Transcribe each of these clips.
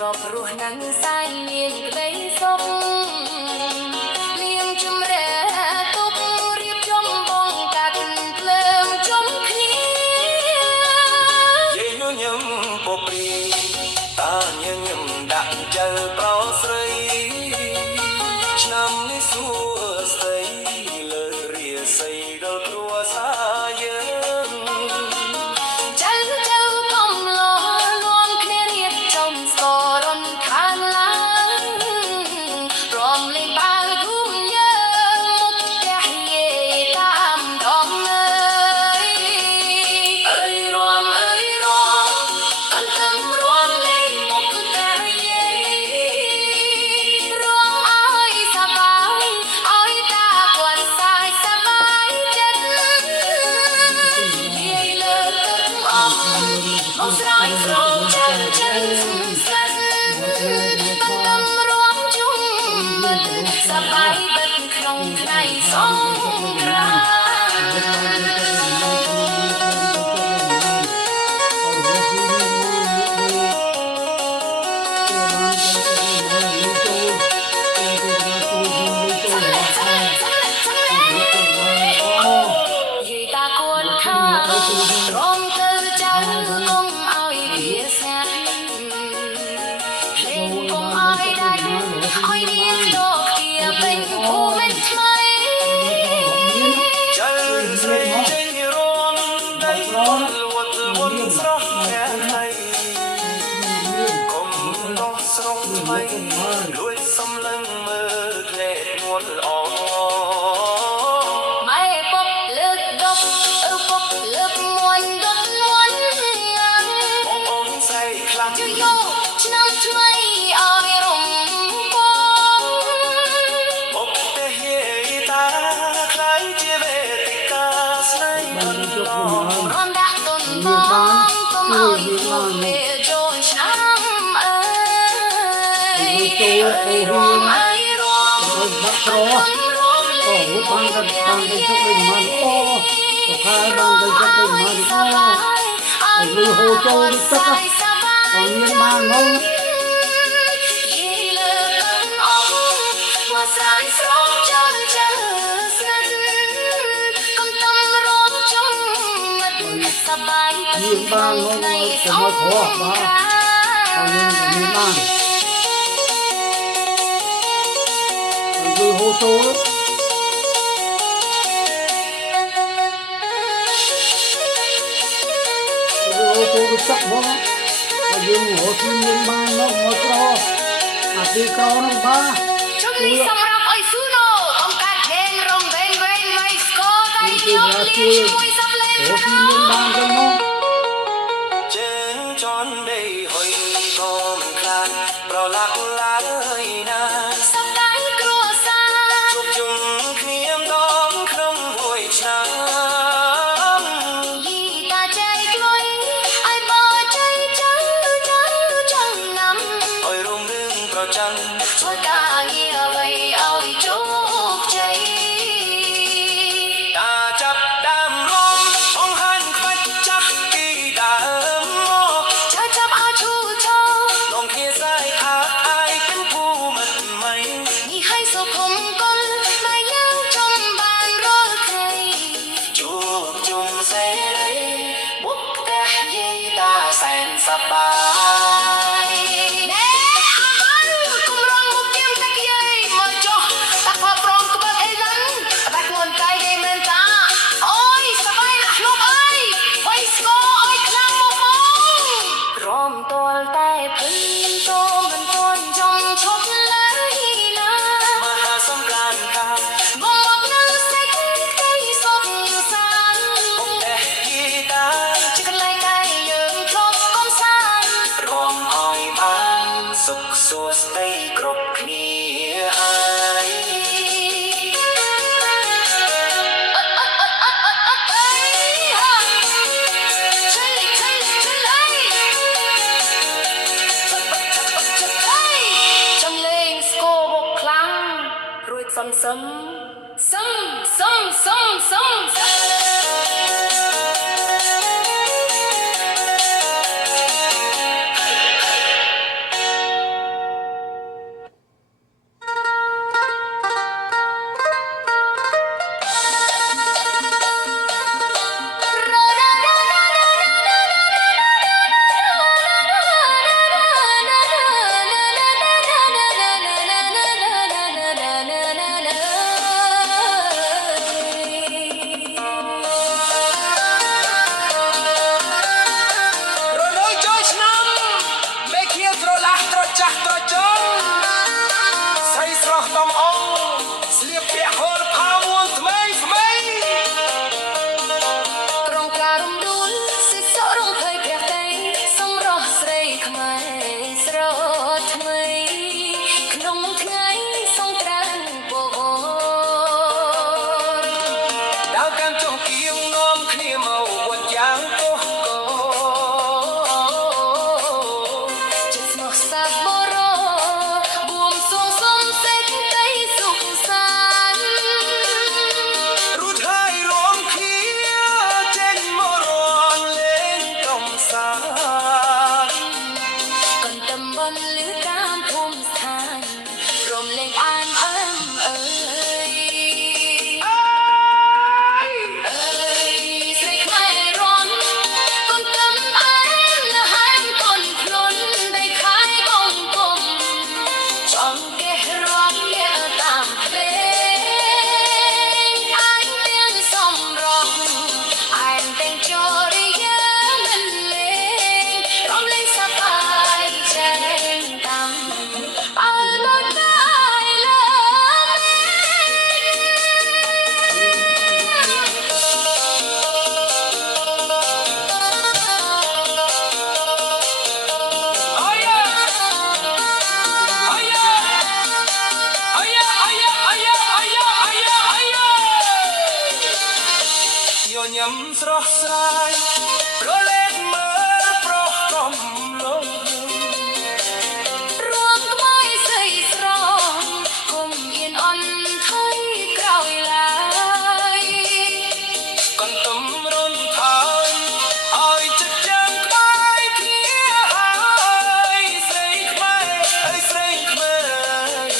รอบรู้นังสายเลียงไกลส่งเลียงจุ่มแร่ตุกเรียบจมบงกัดเพลิงจมคลีเยยมปปรีตาเยยมดักเจอเปล่าใสนำในสู้ใสเลิเรียใสดอกรัวสายเจ้าเจ้าคมลอยรวมเคลียเรียบจมสอรนทานลารอมเลยปาทุ่มเยอะมุกแกเย่ตามดอกเลยเอ้ยรวมกันเติมรวมเลยมุกแกเย่รวมอ้อยสบายอ้อยตากวดสายสบายจัดเย่เลิกออกมองสายโปรจันจันสันต้องรวมจุ่มมันสบายบัดครองในสงกรานต์ยืตากวนข้ารองเธอเจ้าคงเอาอีเบียแสนเพลงคงอ้อยได้อ้อยเบียโลกเกียเป็นผู้เป็นไทยใจใสใจร้อนได้วันวันสระแค่ไหนคงต้องสรงไปด้วยสำลังมือเพลงนวลอ่อน ไม่ปบเลิกดบปบเลิกมวนดดมวนงัน องใส่คลัง จะโยกฉันน้ำช่วยเอาให้รมปอง อกแต่เฮตาคล้ายเจเวติกาสไนอันลอง ร้อนดักต้นบองต้มเอาอีกลูกเลี้ยโจนช้ำเอ้ยรวมบักรอโอ้หุบางกันบางกันชุบเป็นมันโอ้ตกขายบางกันชุบเป็นมันโอ้หรือโหโจรสักตอนนี้บ้านน้องสายสองเจ้าเจอสันกำต้องร้องจงมัดสบาย ยืนบ้านน้อง ใน จะ ส มาง ขอก ร บ้าน าน ตอนนี้ ต์ มีบ้านหรือโหโจรหรือโหโจรสักบ้างยืนหัวทีมยืนบ้านน้องมากรออาตีกรอน้องบ้า ช่วงนี้สำหรับไอซูโน่ต้องการเพลงรำเบงเบงไม่สกอร์ได้ยอมเลี้ยงช่วยสับเล่น โอ้ทีมยืนบ้านกันน้อง เจนจอนได้หอยก็มันคลานเปล่าหลักลาเลยนะ สับได้กลัวซา จุกจุ่มเขียมดองครำหวยช้ำ ยีตาใจกลอยไอ้บ่ใจเจ้าจังนำ อ้อยรุ่งเรืองเปล่าจัน ช่วยกาเงียไว้เอาให้จุกใจ ตาจับดำลมองหันควัดจักกี่ดำโม เธอจับเอาชูโช ลองเคียสายอาอายเป็นผู้มันไหม นี่ให้สุขุมกลมายังจมบานรอใคร จูบจุ่มเสรีบุกแต่เยตาแสนสบาย เน่กุมรองมุกเยี่ยมตะเกียมาจ่อตะพอปรองกบักไอ้ลังบักงอนใจเดมันตาโอ้ยสบายนะลูกเอ้ยไว้สกอไอ้คลำมองรอมตัวใต้พื้นโตมันต้นจงชกเลยนะ มหาสงกรานต์ครับ บอกน้ำเซ็กใครสดอยู่สาน แต่กีตาร์ จะกันเลยไกลยืนครบก้มสาน รวมอ้อยบานสุขสวสได้กรบเคลียหาย จังเลงสโกบกครั้งรวยซ้ำซ้ำซ้ำซ้ำซ้ำซ้ำซ้ำ ចាស់ត្រចង់ស្រីស្រស់តំអងស្លៀកពាក់ហូលផាមួងថ្មីថ្មី ក្រុងការំដួលសិសរងភ័យព្រះតីសម្រស់ស្រីខ្មែរស្រស់ថ្មីក្នុងថ្ងៃសង្ក្រាន្តបវរ ដើរកាន់ចុះគៀងនាំគ្នាមកវត្តយ៉ាងកុះកោ ចិត្តស្មោះសាបរោបួងសួងសុំសេចក្តីសុខសាន្ត រួចហើយរួមគ្នាចេញមករំលេងកំសាន្ត កន្តំបនលឺតាមភូមិស្ថានរំលែងអានអើមអើយអើយស្រីខ្មែររនកន្តំអែមណាស់ហើយកូនភ្លុនได้ខែកងគុំចង់កេះរំលាក់តាមភ្លេងអញទាំងសំរងអញទាំងជរិយាមិនលេងរំលែងសប្បាយចិត្តតាំងអើលោកណាយលើ ញញឹមស្រស់ស្រាយប្រលេងមើលប្រុសកំឡុង រួងក្បែរស្រីស្រងគុំអៀនអន់ថៃក្រោយឡើយ កន្ទុំរុនថយឲ្យចិត្តចាំក្បែរគ្នាហើយស្រីខ្មែរអើយស្រីខ្មែរ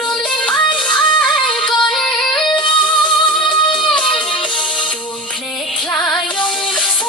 រួមលេងអញឯងកូនដួងភ្នែកខ្លាយងស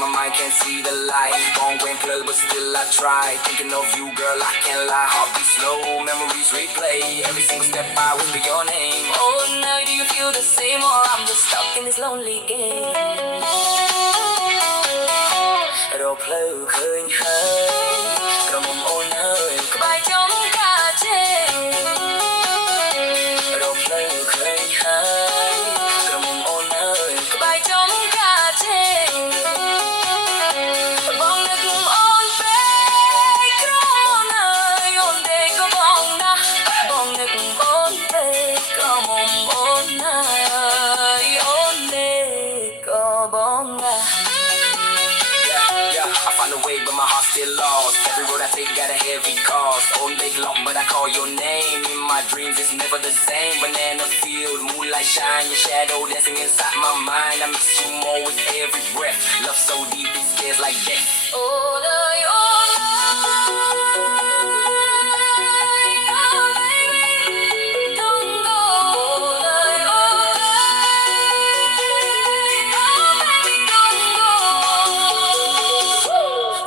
my mind can't see the light. Gone went blurred, but still I try. Thinking of you, girl, I can't lie. Heartbeat slow, memories replay. Every single step I whisper your name. Oh, now do you feel the same, or I'm just stuck in this lonely game? រកផ្លូវឃើញហើយក្រមុំអូនអើយ ក្បែរចំកាជេ រកផ្លូវឃើញហើយក្រមុំអូនអើយ ក្បែរចំកាជេបងនឹកអូនពេកក្រមុំអូនអើយអូនទេក៏បងណាបងនឹកអូនពេកក្រមុំអូនអើយអូនទេក៏បងណា Yeah, I find a way, but my heart still lost. Every road I take got a heavy cost. Old lake lock, but I call your name. In my dreams, it's never the same. Banana field, moonlight shine, your shadow dancing inside my mind. I miss you more with every breath. Love so deep, it scares like death. Ôi ơi ôi oh baby don't go ôi ơi ôi oh baby don't go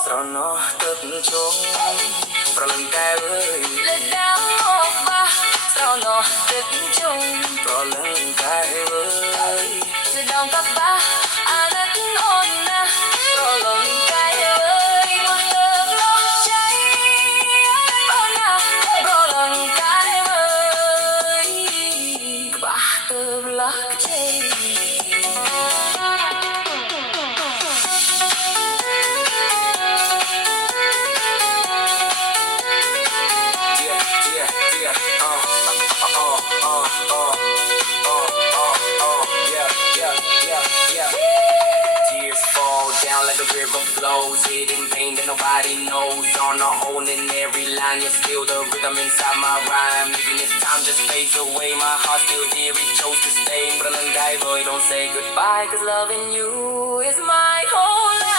ស្រណោះទឹកជុំប្រលឹងកែវអើយ Let down off ba sao nóទឹកជុំ ប្រលឹងកែវអើយ Let down các ba à đất ôn na rồi lòng cái ơi một tớp lót cháy ôn na rồi lòng cái ơi ba tớp lót cháy Tears fall down like a river flows, hidden pain that nobody knows. On our own in every line, you feel the rhythm inside my rhyme. Even if time just fades away, my heart still here, it chose to stay. But boy, don't say goodbye, 'cause loving you is my whole life.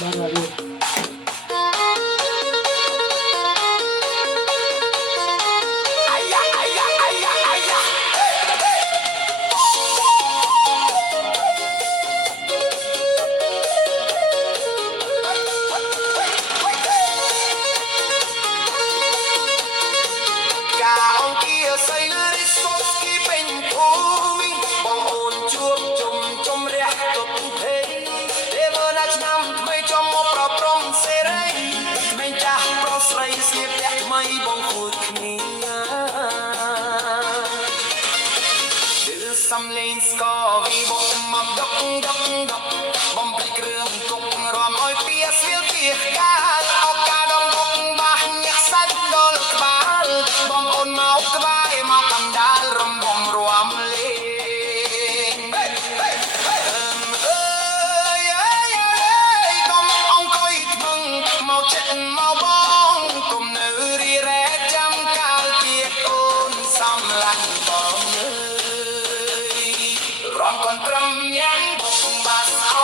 បានហើយ សំលេងស្គរវីបុកមកដុកដុកដុកបំភ្លេចគ្រឿងគប់រំឲ្យពីស្វៀលពីកាលអកកាដងដុកបាសញាក់សាច់ដល់ក្បាលបងអូនមកក្បែរមកកណ្ដាលរំបំរំលេងអើយកុំអង្គុយថ្មឹងមកចិត្តមកបងគុំនៅរីរ៉ែចាំកាលពីអូនសំឡាញ់បងរំកូនត្រឹមយ៉ាងបុកបាស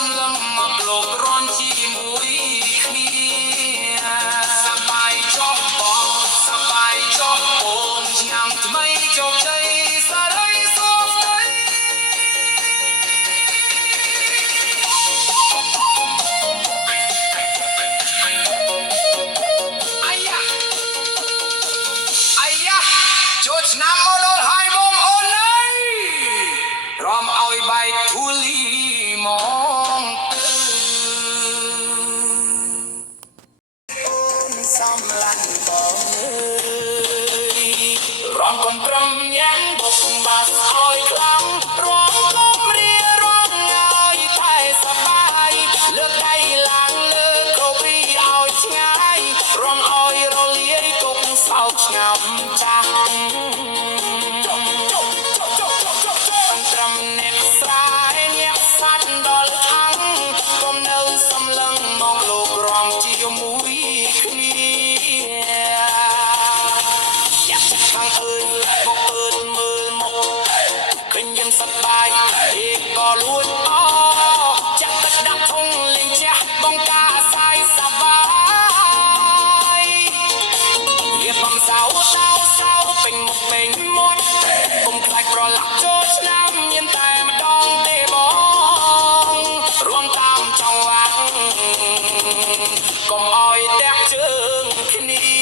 សំឡឹងមកលោករន់ជាមួយគ្នាសប្បាយចុះបងសប្បាយចុះអូនឆ្នាំថ្មីជោគជ័យសារីសុខស្ដីចូលឆ្នាំមកដល់ហើយបងអូនអើយរំឲ្យបែកធូលីមកសំឡាញ់បងអើយរំកុំត្រឹមយ៉ាងបុកបាសឲ្យខ្លាំងរំកុំរៀរំឲ្យតែសប្បាយលើកដៃឡើងលើកោពីឲ្យឆ្ងាយរំឲ្យរលាយទុកសោកស្ងប់ចាស់ត្រឹមអ្នកស្រែអ្នកសាច់ដល់ខាងកុំនៅសំឡឹងមកលោករំជាមួយគ្នាយ៉ាប់ខាងអើយមកអើតមើលមកឃើញយើងសប្បាយឯក៏លួចអចាក់ទឹកដាក់ធុងលេងជះបងកាសាយសប្បាយរៀបបំសៅពេញមុខពេញមាត់កុំខ្លាចប្រឡាក់ចូលឆ្នាំមានតែម្ដងទេបងរួមតាមចង្វាក់កុំឲ្យតាក់ជើងគ្នា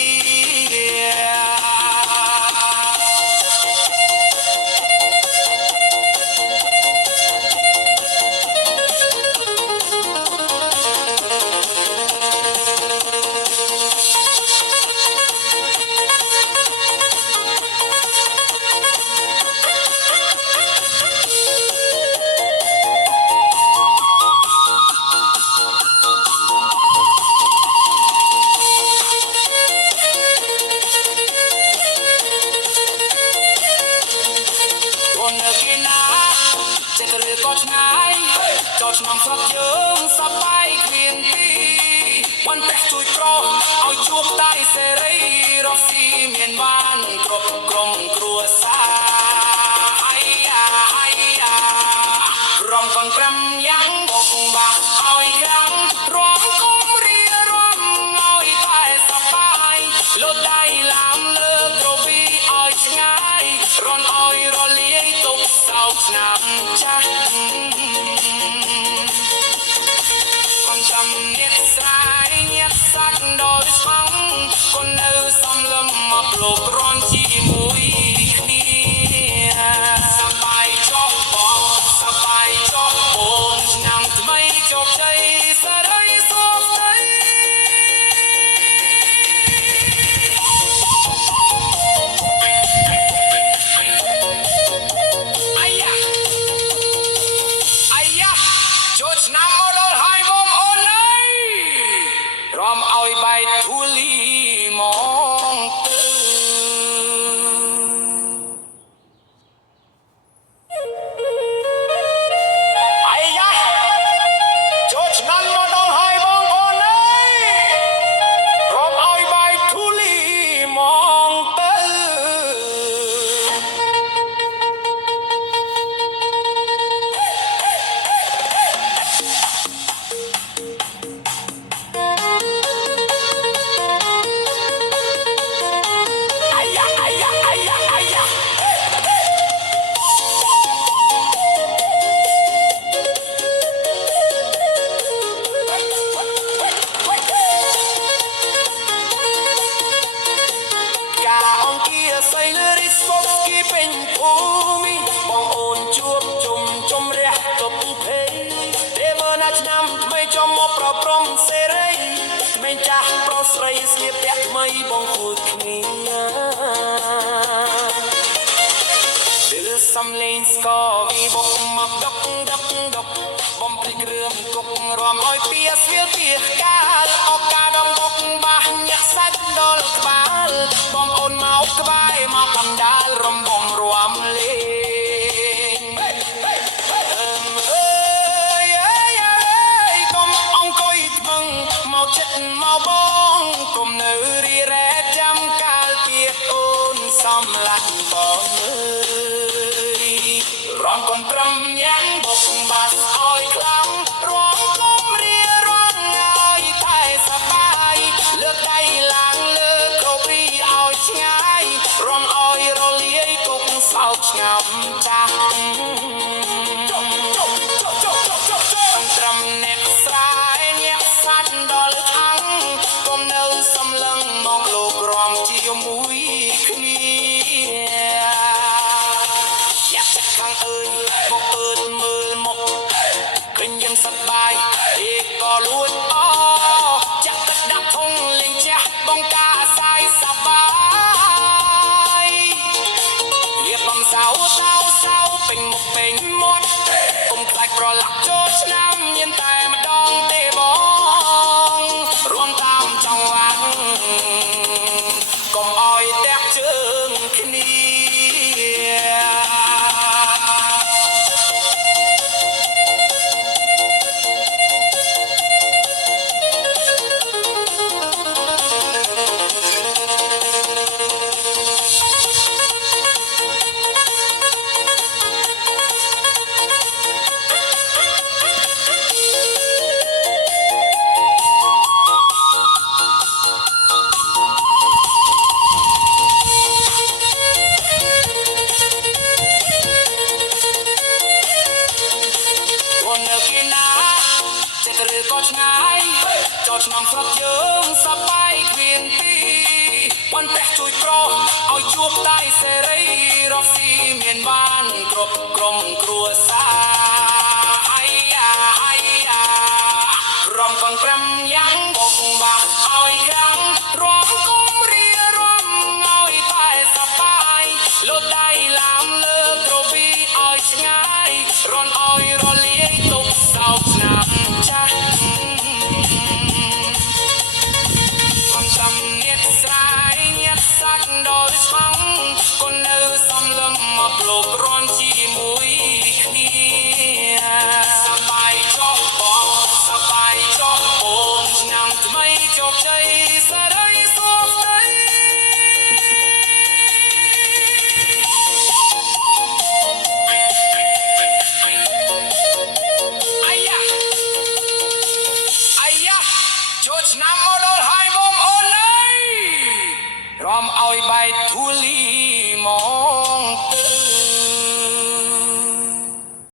ចូលឆ្នាំស្រុកយើងសប្បាយគ្មានទីបានតែជួយប្រោឲ្យជួបតែសេរីរកស៊ីមានបានគ្រប់ក្រុមគ្រួសារអាយ៉ារំកងក្រំយ៉ាងបុកបាក់ឲ្យយ៉ាងរំគុំរៀរំឲ្យតែសប្បាយលោតដៃឡាំលើក្រវីឲ្យឆ្ងាយរនឲ្យរលាយទុកសោកស្នាមចាស់អ្នកស្រែអ្នកសាច់ដល់ឆ្ងក៏នៅសំឡឹងមកលោករន់ជាមួយគ្នាសប្បាយចុះបងសប្បាយចុះអូនឆ្នាំថ្មីជោគជ័យសារីសុខស្ដីអាយ៉ាចូលឆ្នាំមកដល់ហើយបងរំឲ្យបែកធូលីមកអាយ៉ាចូលឆ្នាំមកដល់ហើយបងអូនអើយរំឲ្យបែកធូលីមកទៅឆ្នាំថ្មីចំមកប្រព្រំសេរីក្មេងចាស់ប្រុសស្រីស្លៀកពាក់ថ្មីបងគួតគ្នាពេលសំលេងស្គរវីបុកមកដុកបំភ្លេចគ្រឿងគុករំឲ្យពីស្វៀលពីកាលអកកាដងបុកបាសញាក់សាច់ដល់ក្បាលបងអូនមកក្បែរមកកណ្ដាលរំបំរំលេងមកចិត្តមកបងគុំនៅរីរ៉ែចាំកាលពីអូនសំឡាញ់បងអើយរំកូនត្រឹម មសប្បាយអេក៏លួចចាក់ទឹកដាក់ធុងលេងជះបងកាសាយសប្បាយរៀបបំសៅពេញមុខពេញមាត់កុំខ្លាចប្រឡាក់ចូលឆ្នាំមានតែម្ដងទេបងរួមតាមចង្វាក់កុំអោយតាក់ជើងគ្នា ក៏ឆ្ងាយចូលឆ្នាំស្រុកយើងសប្បាយគ្មានពីប៉ុន្តែជួយប្រោឲ្យជួបតែសេរីរកស៊ីមានបានគ្រប់ក្រុមគ្រួសារអាយ៉ារំកំប្រាំយ៉ាងបុកបាក់ឲ្យក្រាំងរំគុំរៀរំឲ្យតែសប្បាយលោតដៃឡាមលើក្រវីឲ្យឆ្ងាយរនឲ្យរលាយទុកសោកស្នាមចាស់ សំនៀតស្រ័យញាត់សាច់ដោយស្វងក៏នៅសំលឹមមកលោករនជាមួយគ្នាសប្បាយចុះបងសប្បាយចុះអូនឆ្នាំថ្មីជោគជ័យសេរីសុខស្ដីអាយ៉ាចូលឆ្នាំមកដល់ហើយបងអូន រំឲ្យបែកធូលីមក